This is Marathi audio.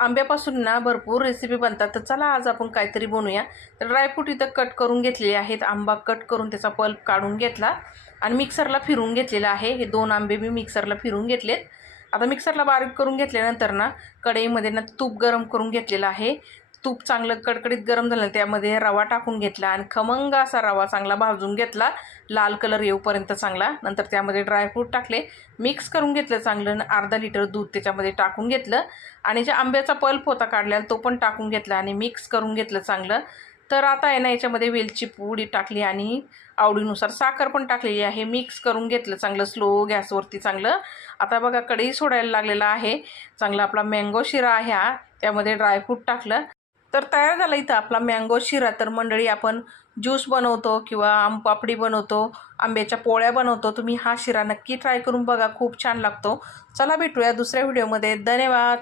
आंब्यापासून ना भरपूर रेसिपी बनतात, तर चला आज आपण काहीतरी बनवूया। तर ड्रायफ्रूट इथं कट करून घेतलेले आहेत, आंबा कट करून त्याचा पल्प काढून घेतला आणि मिक्सरला फिरवून घेतलेला आहे। हे 2 आंबे मी मिक्सरला फिरवून घेतलेत। आता मिक्सरला बारीक करून घेतल्यानंतर ना कढईमध्ये ना तूप गरम करून घेतलेलं आहे। तूप चांगलं कडकडीत गरम झालं, त्यामध्ये रवा टाकून घेतला आणि खमंग असा रवा चांगला भाजून घेतला, लाल कलर येऊपर्यंत चांगला। नंतर त्यामध्ये ड्रायफ्रूट टाकले, मिक्स करून घेतलं चांगलं। अर्धा लिटर दूध त्याच्यामध्ये टाकून घेतलं आणि जे आंब्याचा पल्प होता काढलेला तो पण टाकून घेतला आणि मिक्स करून घेतलं चांगलं। तर आता आहे ना याच्यामध्ये वेलची पूड टाकली आणि आवडीनुसार साखर पण टाकलेली आहे। मिक्स करून घेतलं चांगलं स्लो गॅसवरती चांगलं। आता बघा कढई सोडायला लागलेला आहे चांगला। आपला मँगो शिरा आहे हा, त्यामध्ये ड्रायफ्रूट टाकलं तर तयार झाला इथं आपला मँगो शिरा। तर मंडळी आपण ज्यूस बनवतो किंवा आमपापडी बनवतो, आंब्याच्या पोळ्या बनवतो, तुम्ही हा शिरा नक्की ट्राय करून बघा, खूप छान लागतो। चला भेटूया दुसऱ्या व्हिडिओमध्ये, धन्यवाद।